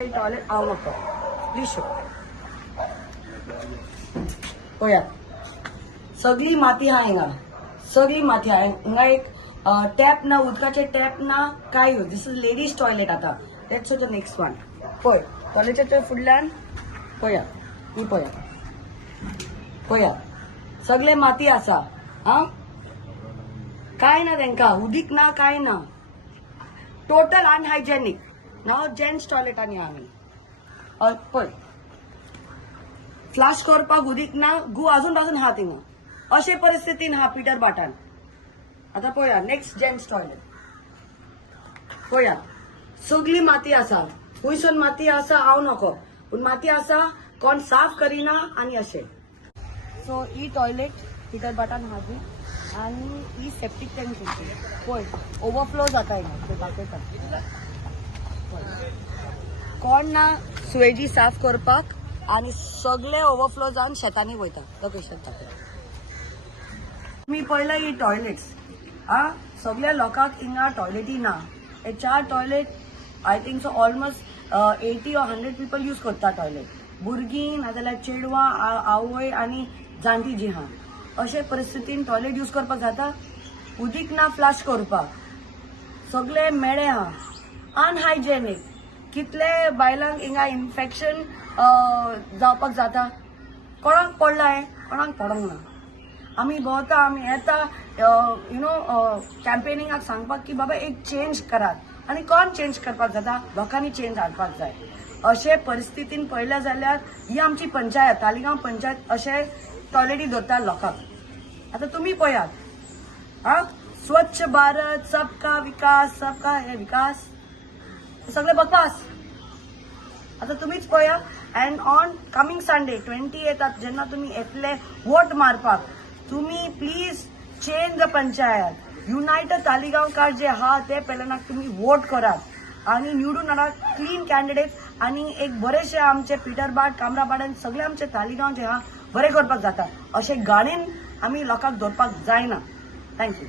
toilet हांव म्हाका please show पळया सगळी माती आहा हिंगा सगळी माती आहा हिंगा एक टॅप ना उदकाचे टॅप ना काय दिस इज लेडीज टॉयलेट आता लेट्स द नेक्स्ट वन पळय टॉयलेटाच्या फुडल्यान पळया ही पळया सगळे माती आसा हा काय ना तेंका उदीक ना काय ना टोटल अनहायजेनिक नाव जेंट्स टॉयलेटांनी आमी पळय फ्लाश करपाक उदीक ना गू अजून पासून हा थिंगा अशे परिस्थितीन हा पीटर बाटान आता पळया नेक्स्ट जेंट्स टॉयलेट पळया सगळी माती आसा खुंयसून माती आसा हांव नको पूण माती आसा कोण साफ करिना आनी अशें सो ही टॉयलेट पीटर बाटान हाजी आनी ही सेप्टीक टँक पळय ओवरफ्लो जाता हिंगा ते दाखयता कोण ना सुवेजी साफ करपाक आणि सगळे ओवरफ्लो जावन शेतांनी वयता लोकेशन मी पळयला ही टॉयलेट्स सगळ्या लोकांक हिंगा टॉयलेटी ना हे 4 toilet I think so almost 80 or 100 people use करता टॉयलेट भुरगीं नाजाल्यार चेडवां आवय आनी जाणटी जी हा अशे परिस्थितीन टॉयलेट यूज करपाक जाता उदीक ना फ्लाश करपाक सगळे मेळे हा अनहायजेनिक कितले बायलांक हिंगा इन्फेक्शन जावपाक जाता कोणाक पडला हे कोणाक पडोंक ना आमी भोंवता आमी येता कॅम्पेनिंगाक सांगपाक की बाबा एक चेंज करात आनी कोण चेंज करपाक जाता लोकांनी चेंज हाडपाक जाय अशे परिस्थितीन पळयल्या जाल्यार ही आमची पंचायत तालिगांव पंचायत अशे टॉयलेटी दवरता लोकांक आता तुमी पळयात स्वच्छ भारत सबका विकास सबका हे विकास सगळे बकवास आता तुम्हीच पळया अँड ऑन कमिंग संडे 28 जेन्ना तुम्ही येतले वोट मारपाक तुम्ही please change the panchayat united Taleigaonkar जे हा ते पेलनाक तुम्ही वोट करात आणि निवडून हाडात क्लीन कॅन्डिडेट आणि एक बरेशे आमचे पीटर बाट कामराबाड सगळे आमचे तालिगांव जे हा बरे करपाक जाता अशे गाणीन आमी लोकांक दवरपाक जायना थँक्यू